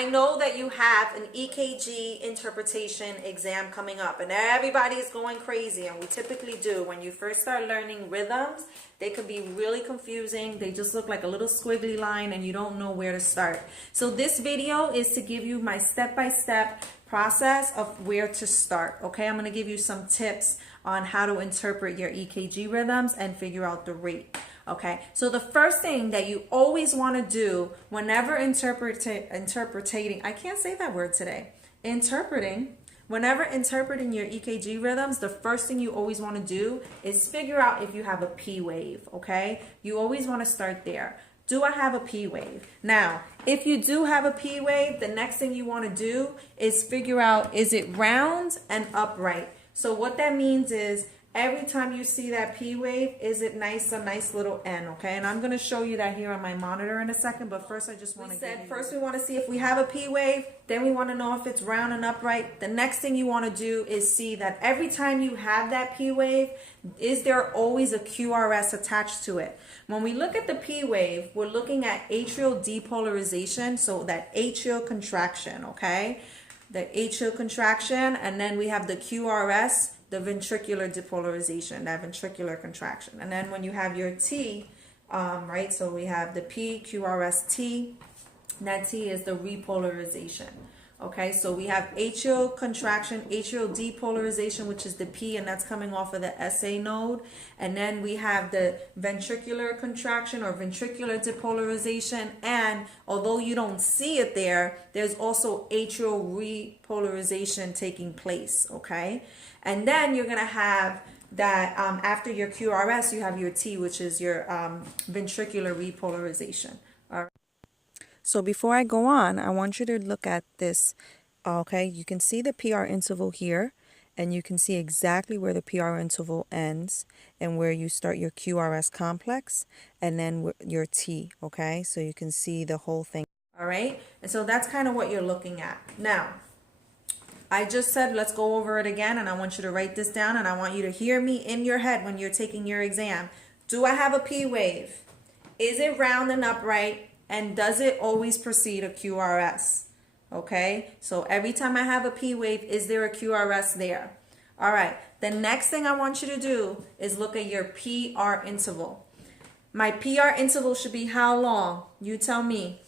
I know that you have an EKG interpretation exam coming up and everybody is going crazy, and we typically do. When you first start learning rhythms, they could be really confusing. They just look like a little squiggly line and you don't know where to start. So this video is to give you my step-by-step process of where to start. Okay, I'm going to give you some tips on how to interpret your EKG rhythms and figure out the rate. Okay, so the first thing that you always want to do whenever interpreting, I can't say that word today, whenever interpreting your EKG rhythms, the first thing you always want to do is figure out if you have a P wave, okay? You always want to start there. Do I have a P wave? Now, if you do have a P wave, the next thing you want to do is figure out, is it round and upright? So what that means is, every time you see that P wave, is it a nice little N, okay? And I'm going to show you that here on my monitor in a second, but first I just want to first we want to see if we have a P wave, then we want to know if it's round and upright. The next thing you want to do is see that every time you have that P wave, is there always a QRS attached to it? When we look at the P wave, we're looking at atrial depolarization, so that atrial contraction, okay? The atrial contraction, and then we have the QRS, the ventricular depolarization, that ventricular contraction. And then when you have your T, right, so we have the P, QRS, T, that T is the repolarization. Okay, so we have atrial contraction, atrial depolarization, which is the P, and that's coming off of the SA node. And then we have the ventricular contraction or ventricular depolarization. And although you don't see it there, there's also atrial repolarization taking place, okay? And then you're going to have that after your QRS, you have your T, which is your ventricular repolarization. All right. So before I go on, I want you to look at this. Okay, you can see the PR interval here, and you can see exactly where the PR interval ends and where you start your QRS complex and then your T. Okay, so you can see the whole thing. All right, and so that's kind of what you're looking at. Now, I just said let's go over it again, and I want you to write this down, and I want you to hear me in your head when you're taking your exam. Do I have a P wave? Is it round and upright? And does it always precede a QRS? Okay, so every time I have a P wave, is there a QRS there? All right, the next thing I want you to do is look at your PR interval. My PR interval should be how long? You tell me.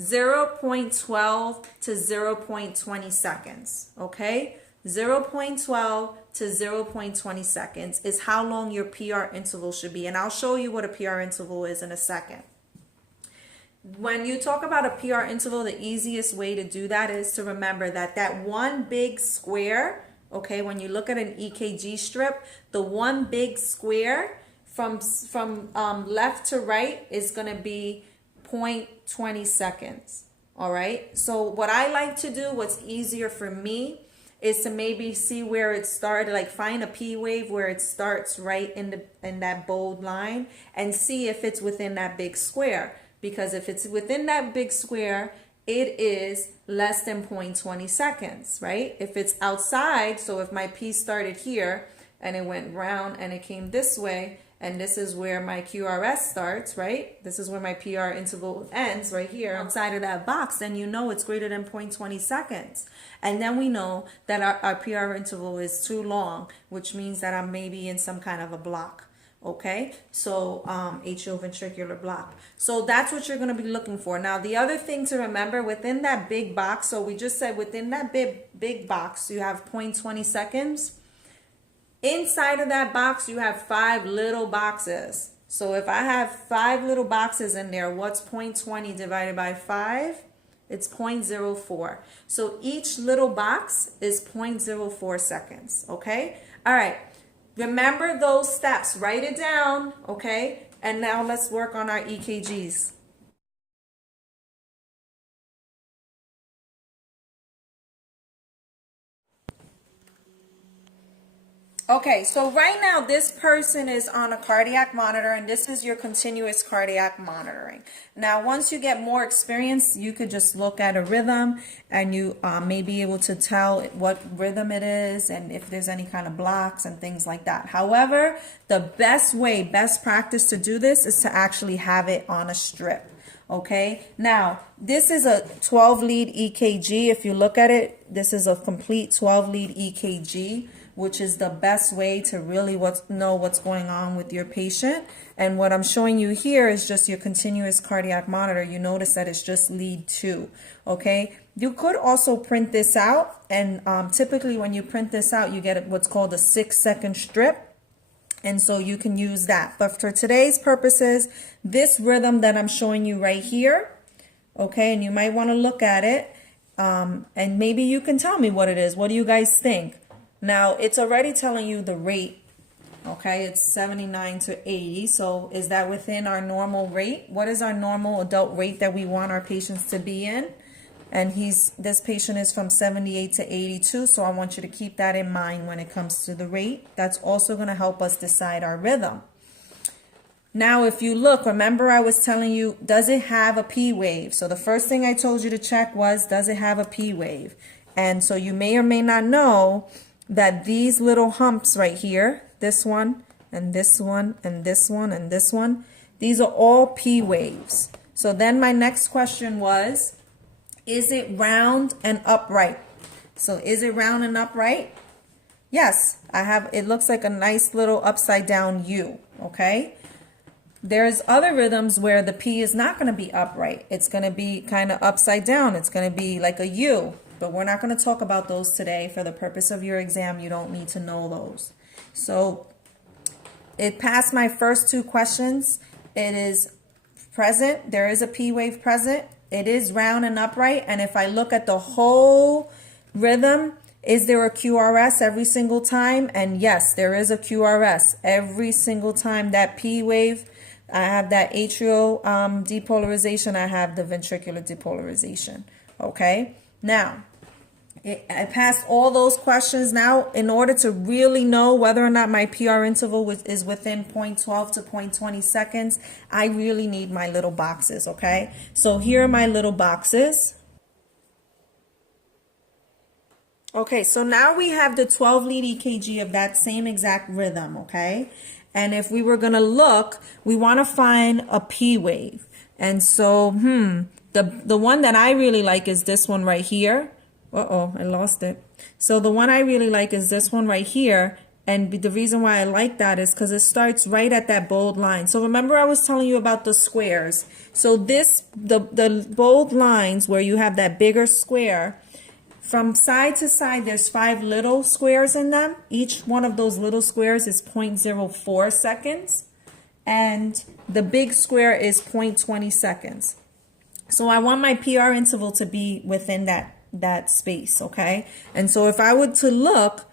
0.12 to 0.20 seconds, okay? 0.12 to 0.20 seconds is how long your PR interval should be. And I'll show you what a PR interval is in a second. When you talk about a PR interval, the easiest way to do that is to remember that that one big square, okay, when you look at an EKG strip, the one big square from left to right is going to be 0.20 seconds. All right. So what I like to do, what's easier for me, is to maybe see where it started, like find a P wave where it starts right in that bold line and see if it's within that big square. Because if it's within that big square, it is less than 0.20 seconds, right? If it's outside, so if my P started here and it went round and it came this way, and this is where my QRS starts, right? This is where my PR interval ends, right here outside of that box, then you know it's greater than 0.20 seconds. And then we know that our PR interval is too long, which means that I'm maybe in some kind of a block, okay? So atrioventricular block. So that's what you're gonna be looking for. Now, the other thing to remember, within that big box, so we just said within that big box, you have 0.20 seconds. Inside of that box, you have 5 little boxes. So if I have 5 little boxes in there, what's 0.20 divided by 5? It's 0.04. So each little box is 0.04 seconds, okay? All right, remember those steps, write it down, okay? And now let's work on our EKGs. Okay, so right now this person is on a cardiac monitor, and this is your continuous cardiac monitoring. Now, once you get more experience, you could just look at a rhythm and you may be able to tell what rhythm it is and if there's any kind of blocks and things like that. However, the best way, best practice to do this is to actually have it on a strip. Okay, now this is a 12 lead EKG. If you look at it, this is a complete 12 lead EKG, which is the best way to really know what's going on with your patient. And what I'm showing you here is just your continuous cardiac monitor. You notice that it's just lead 2. Okay, you could also print this out, and typically when you print this out, you get what's called a 6-second strip. And so you can use that. But for today's purposes, this rhythm that I'm showing you right here, okay, and you might want to look at it, and maybe you can tell me what it is. What do you guys think? Now, it's already telling you the rate, okay? It's 79 to 80. So is that within our normal rate? What is our normal adult rate that we want our patients to be in? And this patient is from 78 to 82, so I want you to keep that in mind when it comes to the rate. That's also going to help us decide our rhythm. Now, if you look, remember I was telling you, does it have a P wave? So the first thing I told you to check was, does it have a P wave? And so you may or may not know that these little humps right here, this one, and this one, and this one, and this one, these are all P waves. So then my next question was, is it round and upright? So is it round and upright? Yes, it looks like a nice little upside down U, okay? There's other rhythms where the P is not going to be upright. It's going to be kind of upside down. It's going to be like a U, but we're not going to talk about those today. For the purpose of your exam, you don't need to know those. So it passed my first 2 questions. It is present. There is a P wave present. It is round and upright. And if I look at the whole rhythm, is there a QRS every single time? And yes, there is a QRS every single time. That P wave, I have that atrial depolarization. I have the ventricular depolarization. Okay. Now, I passed all those questions. Now, in order to really know whether or not my PR interval is within 0.12 to 0.20 seconds, I really need my little boxes, okay? So here are my little boxes. Okay, so now we have the 12 lead EKG of that same exact rhythm, okay? And if we were going to look, we want to find a P wave. And so, the one that I really like is this one right here. Uh-oh, I lost it. So the one I really like is this one right here. And the reason why I like that is because it starts right at that bold line. So remember I was telling you about the squares. So the bold lines where you have that bigger square, from side to side, there's 5 little squares in them. Each one of those little squares is 0.04 seconds. And the big square is 0.20 seconds. So I want my PR interval to be within that space, okay? And so if I were to look,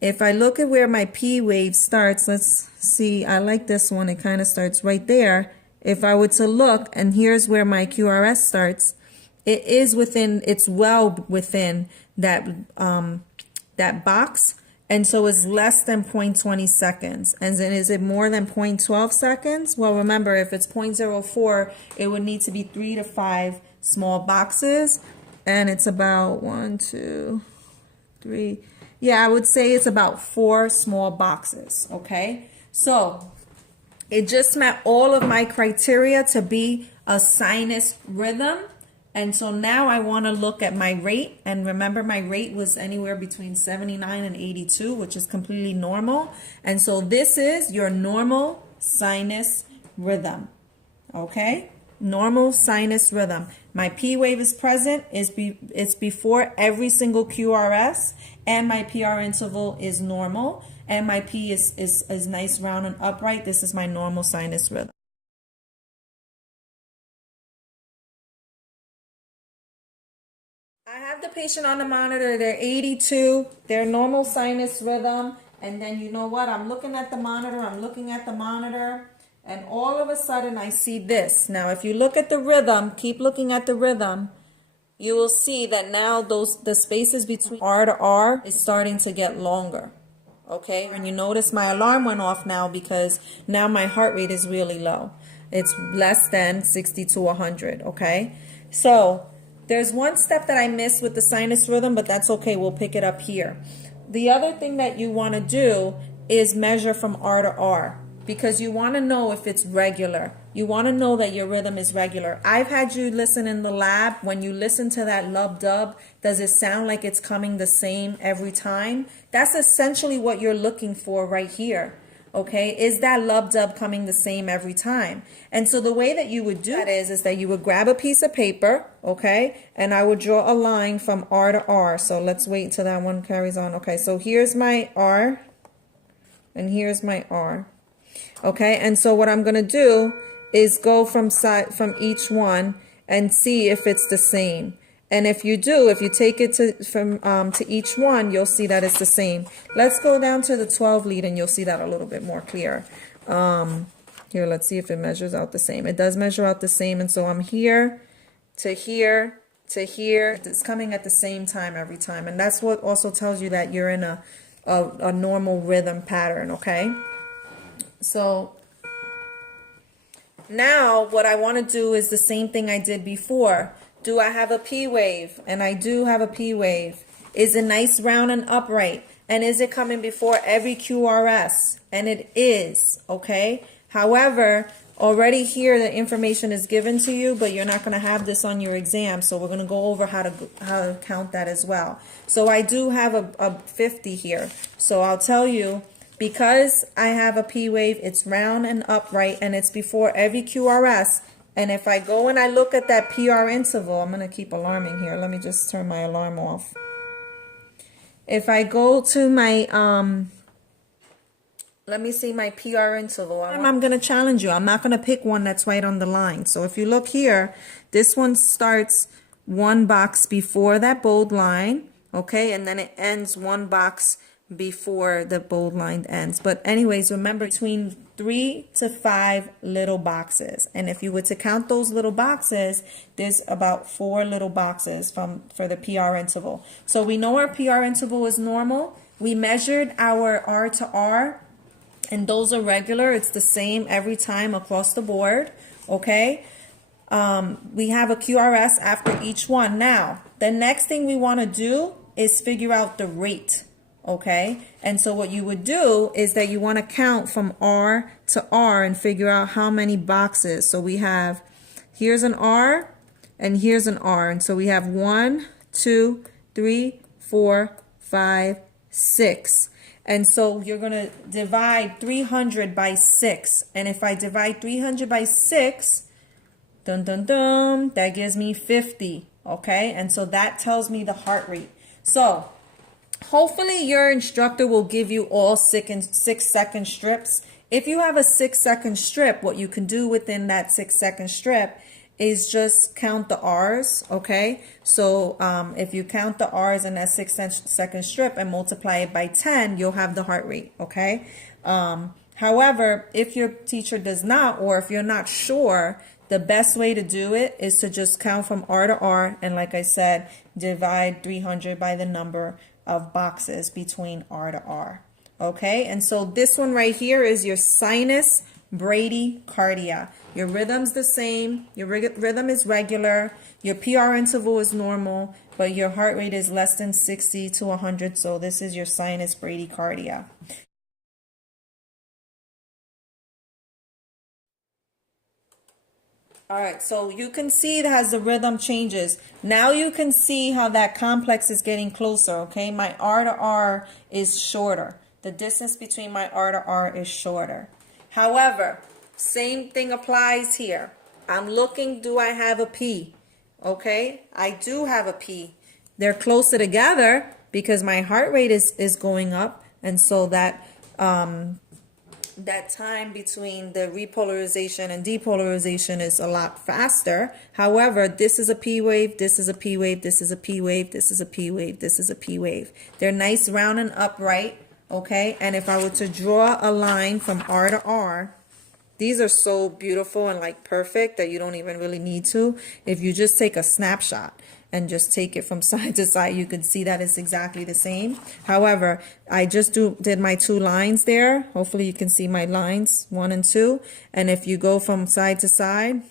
if I look at where my P wave starts, let's see, I like this one, it kind of starts right there. If I were to look, and here's where my QRS starts, it is within, it's well within that, that box, and so it's less than 0.20 seconds. And then is it more than 0.12 seconds? Well, remember, if it's 0.04, it would need to be 3 to 5 small boxes. And it's about 1, 2, 3. Yeah, I would say it's about 4 small boxes. Okay. So it just met all of my criteria to be a sinus rhythm. And so now I want to look at my rate. And remember, my rate was anywhere between 79 and 82, which is completely normal. And so this is your normal sinus rhythm. Okay. Normal sinus rhythm. My P wave is present, it's before every single QRS, and my PR interval is normal, and my P is nice, round, and upright. This is my normal sinus rhythm. I have the patient on the monitor, they're 82, their normal sinus rhythm, and then you know what, I'm looking at the monitor, and all of a sudden I see this. Now, if you look at the rhythm, keep looking at the rhythm, you will see that now the spaces between R to R is starting to get longer. Okay, and you notice my alarm went off now because now my heart rate is really low. It's less than 60 to 100, okay? So there's one step that I missed with the sinus rhythm, but that's okay, we'll pick it up here. The other thing that you want to do is measure from R to R, because you want to know if it's regular. You want to know that your rhythm is regular. I've had you listen in the lab. When you listen to that lub-dub, does it sound like it's coming the same every time? That's essentially what you're looking for right here. Okay, is that lub-dub coming the same every time? And so the way that you would do that is that you would grab a piece of paper, okay, and I would draw a line from R to R. So let's wait until that one carries on. Okay, so here's my R, and here's my R. Okay, and so what I'm going to do is go from each one and see if it's the same. And if you do, if you take it to each one, you'll see that it's the same. Let's go down to the 12 lead and you'll see that a little bit more clear. Here, let's see if it measures out the same. It does measure out the same, and so I'm here to here to here. It's coming at the same time every time, and that's what also tells you that you're in a normal rhythm pattern, okay? So now what I want to do is the same thing I did before. Do I have a P wave? And I do have a P wave. Is it nice, round, and upright? And is it coming before every QRS? And it is, okay? However, already here the information is given to you, but you're not going to have this on your exam, so we're going to go over how to count that as well. So I do have a 50 here. So I'll tell you, because I have a P wave, it's round and upright, and it's before every QRS. And if I go and I look at that PR interval, I'm going to keep alarming here. Let me just turn my alarm off. If I go to my, let me see my PR interval. I'm going to challenge you. I'm not going to pick one that's right on the line. So if you look here, this one starts one box before that bold line, okay? And then it ends one box before the bold line ends. But anyways, remember, between 3 to 5 little boxes. And if you were to count those little boxes, there's about 4 little boxes for the PR interval. So we know our PR interval is normal. We measured our R to R, and those are regular. It's the same every time across the board, okay? We have a QRS after each one. Now, the next thing we want to do is figure out the rate. Okay, and so what you would do is that you want to count from R to R and figure out how many boxes. So we have, here's an R and here's an R, and so we have 1, 2, 3, 4, 5, 6. And so you're going to divide 300 by 6, and if I divide 300 by 6, dun dun dun, that gives me 50. Okay, and so that tells me the heart rate. So hopefully your instructor will give you all 6-second strips. If you have a 6-second strip, what you can do within that 6-second strip is just count the R's, okay? So if you count the R's in that 6-second strip and multiply it by 10, you'll have the heart rate, okay? However, if your teacher does not, or if you're not sure, the best way to do it is to just count from R to R, and like I said, divide 300 by the number of boxes between R to R. Okay, and so this one right here is your sinus bradycardia. Your rhythm's the same, your rhythm is regular, your PR interval is normal, but your heart rate is less than 60 to 100, so this is your sinus bradycardia. All right, so you can see it has the rhythm changes. Now you can see how that complex is getting closer, okay? My R to R is shorter. The distance between my R to R is shorter. However, same thing applies here. I'm looking, do I have a P? Okay, I do have a P. They're closer together because my heart rate is going up, and so that that time between the repolarization and depolarization is a lot faster. However, this is a P wave, this is a P wave, this is a P wave, this is a P wave, this is a P wave. They're nice, round, and upright, okay? And if I were to draw a line from R to R, these are so beautiful and like perfect that you don't even really need to. If you just take a snapshot and just take it from side to side, you can see that it's exactly the same. However, I just did my 2 lines there. Hopefully you can see my lines 1 and 2. And if you go from side to side,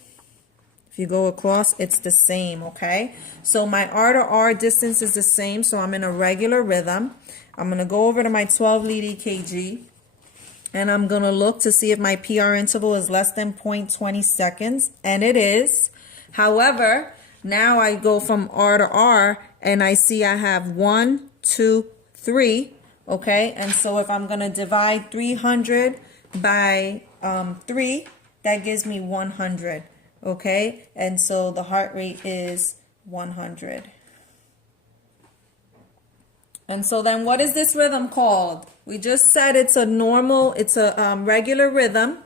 if you go across, it's the same, okay? So my R to R distance is the same, so I'm in a regular rhythm. I'm going to go over to my 12 lead EKG, and I'm going to look to see if my PR interval is less than 0.20 seconds, and it is. However, now I go from R to R, and I see I have 1, 2, 3, okay? And so if I'm going to divide 300 by 3, that gives me 100, okay? And so the heart rate is 100. And so then what is this rhythm called? We just said it's a normal, it's a regular rhythm.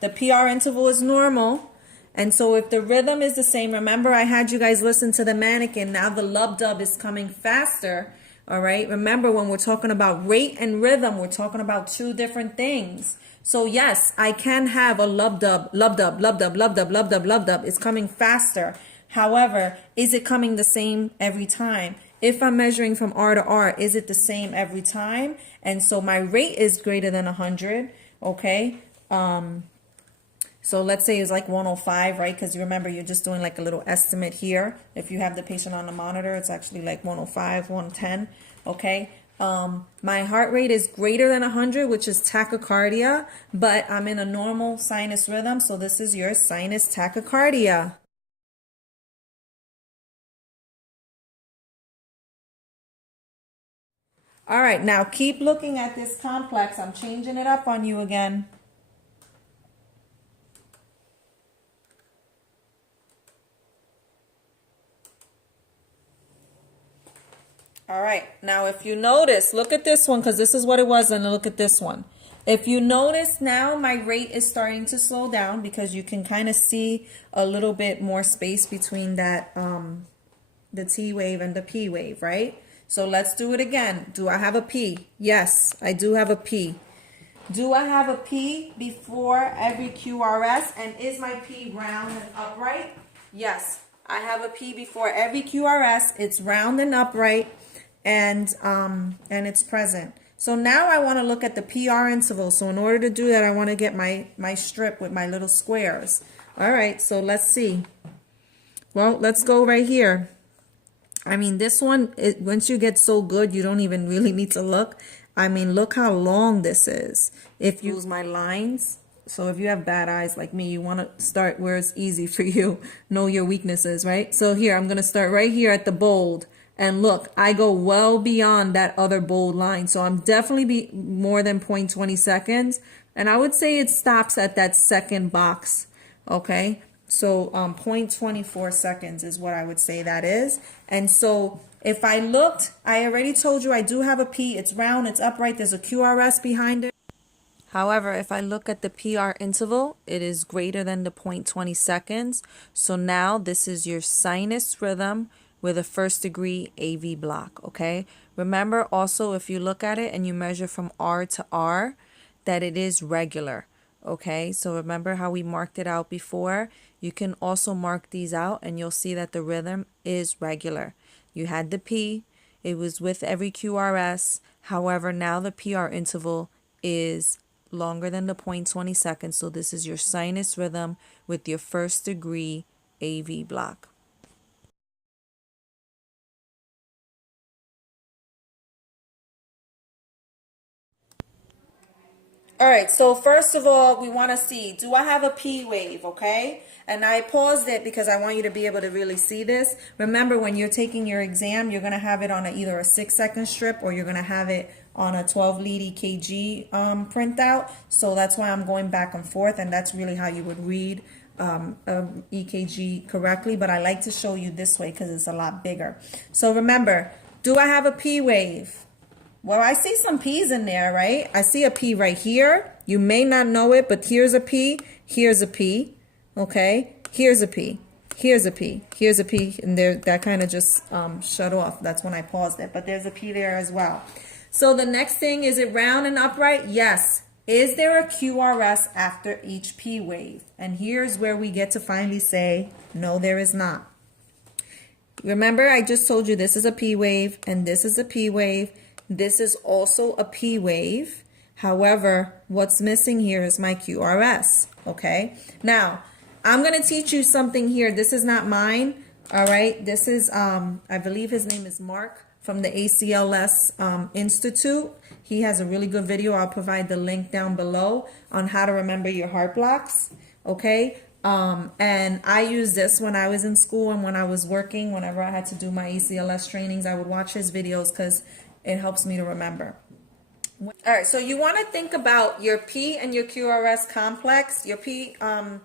The PR interval is normal. And so if the rhythm is the same, remember I had you guys listen to the mannequin. Now the lub-dub is coming faster. All right. Remember when we're talking about rate and rhythm, we're talking about 2 different things. So yes, I can have a lub-dub, lub-dub, lub-dub, lub-dub, lub-dub, lub-dub. It's coming faster. However, is it coming the same every time? If I'm measuring from R to R, is it the same every time? And so my rate is greater than 100, okay? So let's say it's like 105, right? Because remember, you're just doing like a little estimate here. If you have the patient on the monitor, it's actually like 105, 110, okay? My heart rate is greater than 100, which is tachycardia, but I'm in a normal sinus rhythm, so this is your sinus tachycardia. All right, now keep looking at this complex. I'm changing it up on you again. All right, now if you notice, look at this one, because this is what it was, and look at this one. If you notice now, my rate is starting to slow down because you can kind of see a little bit more space between that, the T wave and the P wave, right? So let's do it again. Do I have a P? Yes, I do have a P. Do I have a P before every QRS? And is my P round and upright? Yes, I have a P before every QRS. It's round and upright, and it's present. So now I want to look at the PR interval. So in order to do that, I want to get my strip with my little squares. All right, so let's see. Well, let's go right here. I mean, this one, once you get so good, you don't even really need to look. I mean, look how long this is. If you use my lines, so if you have bad eyes like me, you want to start where it's easy for you. Know your weaknesses, right? So here, I'm going to start right here at the bold. And look, I go well beyond that other bold line. So I'm definitely more than 0.20 seconds. And I would say it stops at that second box, okay? So 0.24 seconds is what I would say that is. And so if I looked, I already told you I do have a P. It's round, it's upright, there's a QRS behind it. However, if I look at the PR interval, it is greater than the 0.20 seconds. So now this is your sinus rhythm with a 1st degree AV block, okay? Remember also, if you look at it and you measure from R to R, that it is regular. Okay, so remember how we marked it out before? You can also mark these out and you'll see that the rhythm is regular. You had the P, it was with every QRS. However, now the PR interval is longer than the 0.20 seconds. So this is your sinus rhythm with your 1st degree AV block. All right, so first of all, we want to see, do I have a P wave, okay? And I paused it because I want you to be able to really see this. Remember, when you're taking your exam, you're going to have it on either a 6-second strip or you're going to have it on a 12 lead EKG printout. So that's why I'm going back and forth, and that's really how you would read EKG correctly. But I like to show you this way because it's a lot bigger. So remember, do I have a P wave? Well, I see some P's in there, right? I see a P right here. You may not know it, but here's a P, here's a P, okay? Here's a P, here's a P, here's a P, and there, that kind of just shut off. That's when I paused it, but there's a P there as well. So the next thing, is it round and upright? Yes. Is there a QRS after each P wave? And here's where we get to finally say, no, there is not. Remember, I just told you this is a P wave and this is a P wave. This is also a P wave. However, what's missing here is my QRS, okay? Now, I'm going to teach you something here. This is not mine, all right? This is, I believe his name is Mark from the ACLS Institute. He has a really good video. I'll provide the link down below on how to remember your heart blocks, okay? And I used this when I was in school and when I was working. Whenever I had to do my ACLS trainings, I would watch his videos because it helps me to remember. All right, so you want to think about your P and your QRS complex, your P R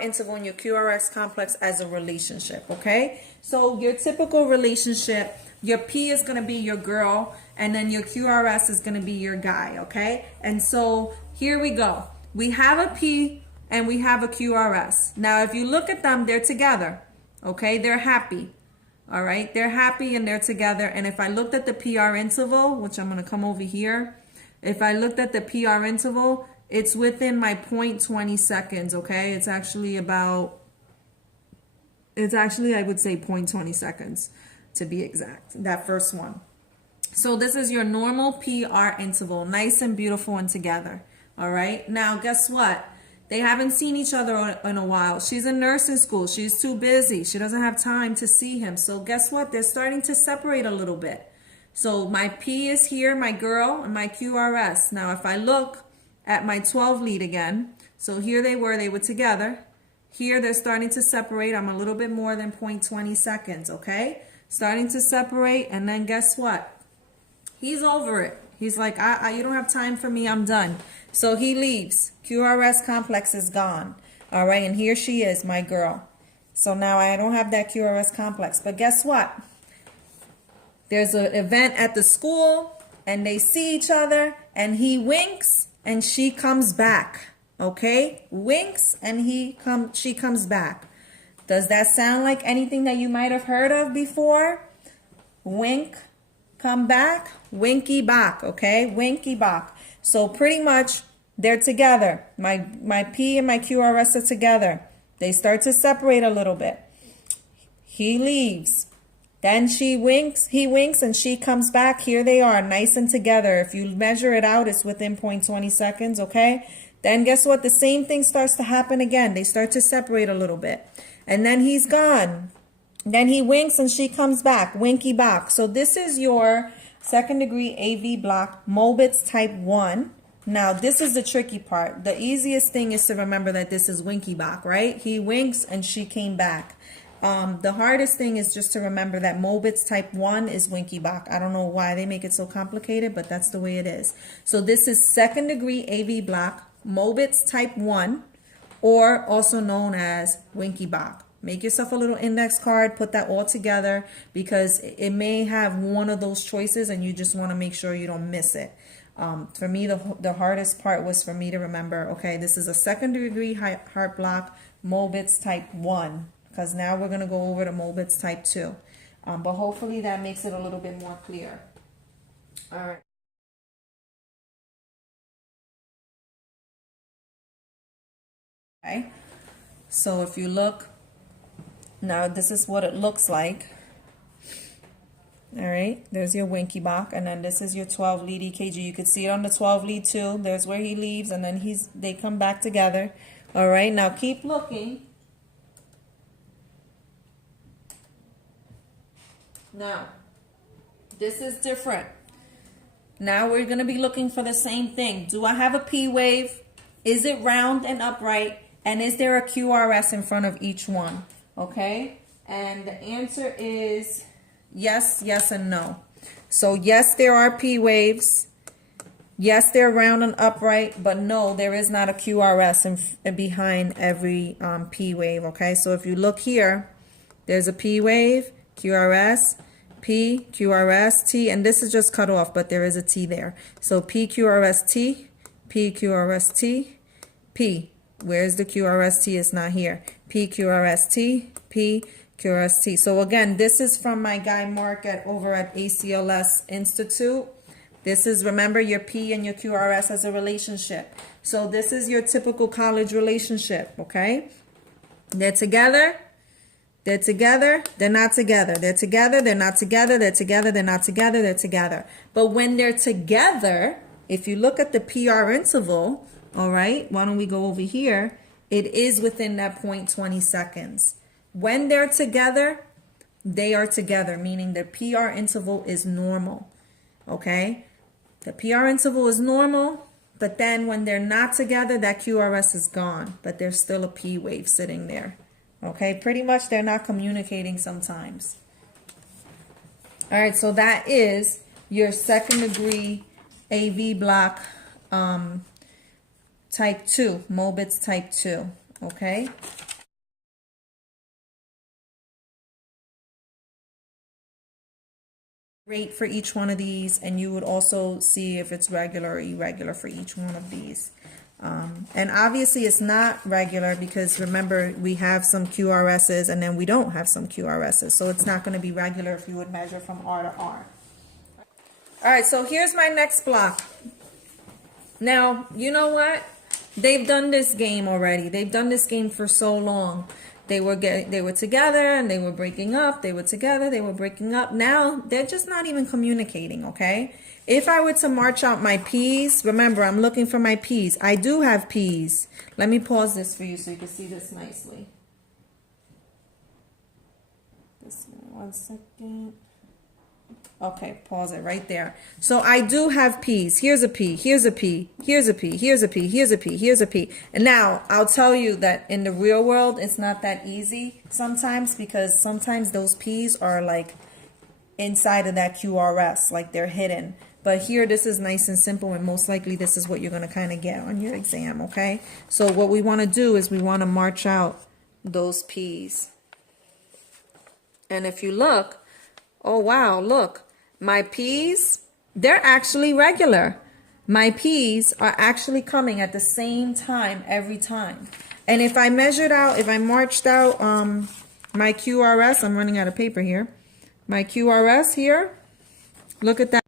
interval and your QRS complex as a relationship, okay? So your typical relationship, your P is going to be your girl, and then your QRS is going to be your guy, okay? And so here we go. We have a P and we have a QRS. Now, if you look at them, they're together, okay? They're happy, all right? They're happy and they're together. And if I looked at the PR interval, which I'm going to come over here, if I looked at the PR interval, it's within my 0.20 seconds, okay? It's actually, I would say 0.20 seconds to be exact, that first one. So this is your normal PR interval, nice and beautiful and together, all right? Now, guess what? They haven't seen each other in a while. She's in nursing school. She's too busy. She doesn't have time to see him. So guess what? They're starting to separate a little bit. So my P is here, my girl, and my QRS. Now, if I look at my 12 lead again, so here they were together. Here they're starting to separate. I'm a little bit more than 0.20 seconds, okay? Starting to separate, and then guess what? He's over it. He's like, you don't have time for me, I'm done. So he leaves. QRS complex is gone. All right, and here she is, my girl. So now I don't have that QRS complex. But guess what? There's an event at the school, and they see each other, and he winks, and she comes back. Okay? Winks, and she comes back. Does that sound like anything that you might have heard of before? Wink, come back, winky back, okay? Winky back. So pretty much they're together. My P and my QRS are together. They start to separate a little bit. He leaves. Then he winks, and she comes back. Here they are, nice and together. If you measure it out, it's within 0.20 seconds, okay? Then guess what? The same thing starts to happen again. They start to separate a little bit. And then he's gone. Then he winks and she comes back, winky back. So this is your second degree AV block, Mobitz type 1. Now, this is the tricky part. The easiest thing is to remember that this is winky back, right? He winks and she came back. The hardest thing is just to remember that Mobitz type 1 is winky back. I don't know why they make it so complicated, but that's the way it is. So this is second degree AV block, Mobitz type 1, or also known as winky back. Make yourself a little index card, put that all together, because it may have one of those choices and you just want to make sure you don't miss it. For me, the hardest part was for me to remember, okay, this is a second degree heart block, Mobitz type 1, because now we're going to go over to Mobitz type 2. But hopefully that makes it a little bit more clear. All right. Okay. So if you look, now this is what it looks like. All right, there's your winky back, and then this is your 12 lead EKG. You could see it on the 12 lead too. There's where he leaves, and then they come back together. All right, now keep looking. Now, this is different. Now we're going to be looking for the same thing. Do I have a P wave? Is it round and upright? And is there a QRS in front of each one? Okay, and the answer is yes, yes, and no. So yes, there are P waves. Yes, they're round and upright, but no, there is not a QRS behind every P wave. Okay, so if you look here, there's a P wave, QRS, P, QRS, T, and this is just cut off, but there is a T there. So P, QRS, T, P, QRS, T, P. Where's the QRST? It's not here. P, QRST, P, QRST. So again, this is from my guy Mark over at ACLS Institute. This is, remember, your P and your QRS as a relationship. So this is your typical college relationship, okay? They're together. They're together, they're not together. They're together, they're not together. They're together, they're not together. They're together. But when they're together, if you look at the PR interval, all right, why don't we go over here? It is within that 0.20 seconds. When they're together, they are together, meaning the PR interval is normal, okay? The PR interval is normal, but then when they're not together, that QRS is gone, but there's still a P wave sitting there. Okay, pretty much they're not communicating sometimes. All right, so that is your second degree AV block type 2, Mobitz type 2, okay? Rate for each one of these, and you would also see if it's regular or irregular for each one of these. And obviously it's not regular because remember we have some QRSs and then we don't have some QRSs. So it's not going to be regular if you would measure from R to R. All right, so here's my next block. Now, you know what? They've done this game already. They've done this game for so long. They were together and they were breaking up. They were together, they were breaking up. Now they're just not even communicating, okay? If I were to march out my P's, remember I'm looking for my P's. I do have P's. Let me pause this for you so you can see this nicely. Just 1 second. Okay, pause it right there. So I do have P's. Here's a P, here's a P, here's a P, here's a P, here's a P, here's a P. And now I'll tell you that in the real world, it's not that easy sometimes because sometimes those P's are like inside of that QRS, like they're hidden. But here, this is nice and simple, and most likely this is what you're going to kind of get on your exam, okay? So what we want to do is we want to march out those P's. And if you look, oh wow, look, my P's, they're actually regular. My P's are actually coming at the same time every time. And if I measured out, if I marched out my QRS, I'm running out of paper here. My QRS here, look at that.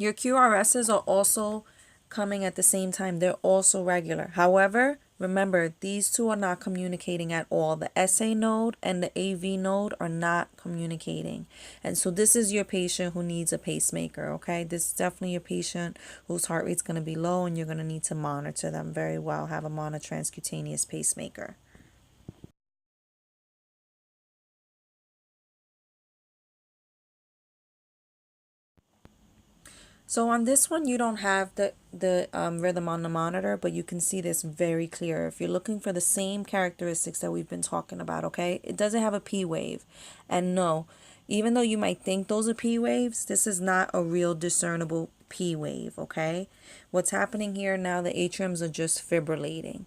Your QRSs are also coming at the same time. They're also regular. However, remember, these two are not communicating at all. The SA node and the AV node are not communicating. And so this is your patient who needs a pacemaker, okay? This is definitely a patient whose heart rate's going to be low and you're going to need to monitor them very well, have a monotranscutaneous pacemaker. So on this one, you don't have the rhythm on the monitor, but you can see this very clear. If you're looking for the same characteristics that we've been talking about, okay? It doesn't have a P wave. And no, even though you might think those are P waves, this is not a real discernible P wave, okay? What's happening here now, the atriums are just fibrillating.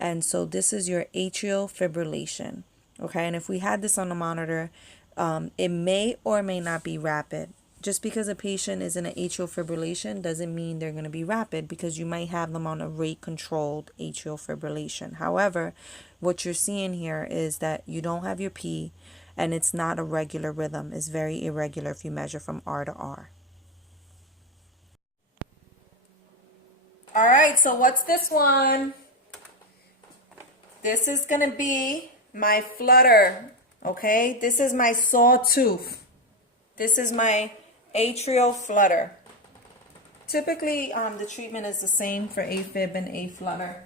And so this is your atrial fibrillation, okay? And if we had this on the monitor, it may or may not be rapid. Just because a patient is in an atrial fibrillation doesn't mean they're going to be rapid because you might have them on a rate-controlled atrial fibrillation. However, what you're seeing here is that you don't have your P and it's not a regular rhythm. It's very irregular if you measure from R to R. All right, so what's this one? This is going to be my flutter, okay? This is my sawtooth. This is my atrial flutter. Typically, the treatment is the same for AFib and A flutter.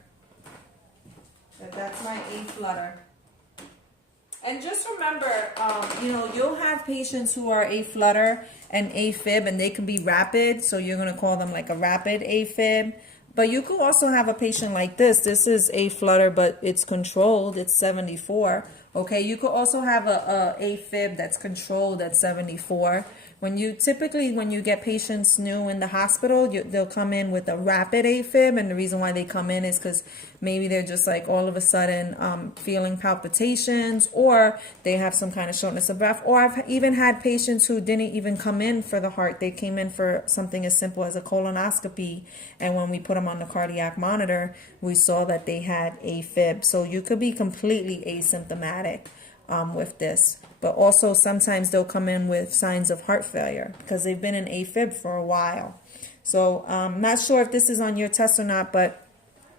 But that's my A flutter. And just remember, you know, you'll have patients who are A flutter and AFib, and they can be rapid. So you're going to call them like a rapid AFib. But you could also have a patient like this. This is A flutter, but it's controlled. It's 74. Okay, you could also have a AFib that's controlled at 74. When you get patients new in the hospital, they'll come in with a rapid AFib, and the reason why they come in is because maybe they're just like all of a sudden feeling palpitations, or they have some kind of shortness of breath. Or I've even had patients who didn't even come in for the heart. They came in for something as simple as a colonoscopy, and when we put them on the cardiac monitor, we saw that they had AFib. So you could be completely asymptomatic with this. But also sometimes they'll come in with signs of heart failure because they've been in AFib for a while. So I'm not sure if this is on your test or not, but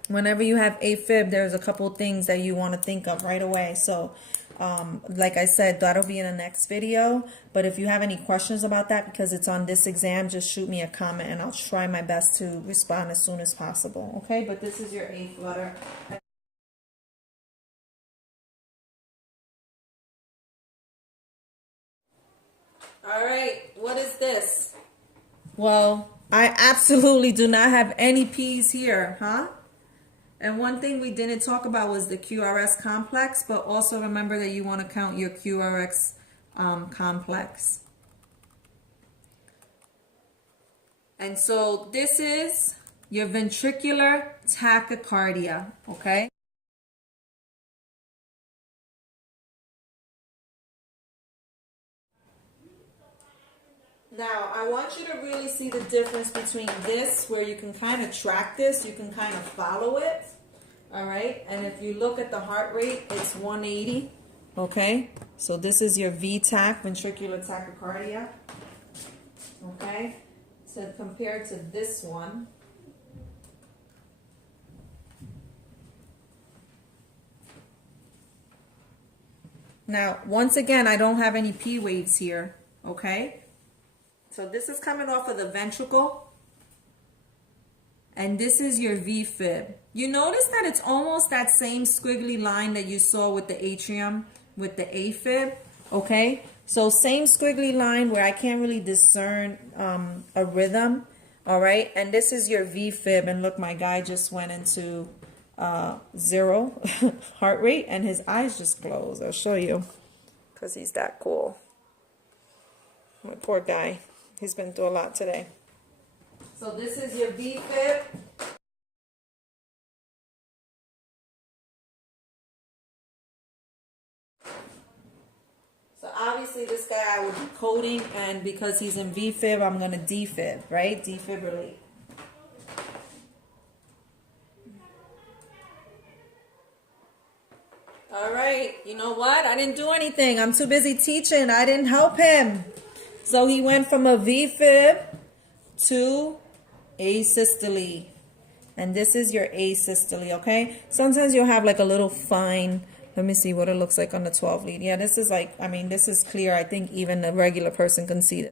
whenever you have AFib, there's a couple things that you want to think of right away. So Like I said, that'll be in the next video. But if you have any questions about that, because it's on this exam, just shoot me a comment and I'll try my best to respond as soon as possible. Okay, but this is your A flutter. All right, what is this? Well, I absolutely do not have any P's here, huh? And one thing we didn't talk about was the QRS complex, but also remember that you want to count your QRX complex. And so this is your ventricular tachycardia, okay? Now, I want you to really see the difference between this, where you can kind of track this, you can kind of follow it, all right? And if you look at the heart rate, it's 180, okay? So this is your V-Tach, ventricular tachycardia, okay? So compared to this one, now, once again, I don't have any P waves here, okay? So this is coming off of the ventricle, and this is your V-fib. You notice that it's almost that same squiggly line that you saw with the atrium, with the Afib, okay? So same squiggly line where I can't really discern a rhythm, all right? And this is your V-fib, and look, my guy just went into 0 heart rate, and his eyes just closed. I'll show you, because he's that cool. My poor guy. He's been through a lot today. So this is your V-fib. So obviously this guy I would be coding, and because he's in V-fib, I'm going to defib, right? Defibrillate. All right, you know what? I didn't do anything. I'm too busy teaching. I didn't help him. So he went from a V-fib to asystole. And this is your asystole, okay? Sometimes you'll have like a little fine, let me see what it looks like on the 12 lead. Yeah, this is like, I mean, this is clear. I think even a regular person can see it.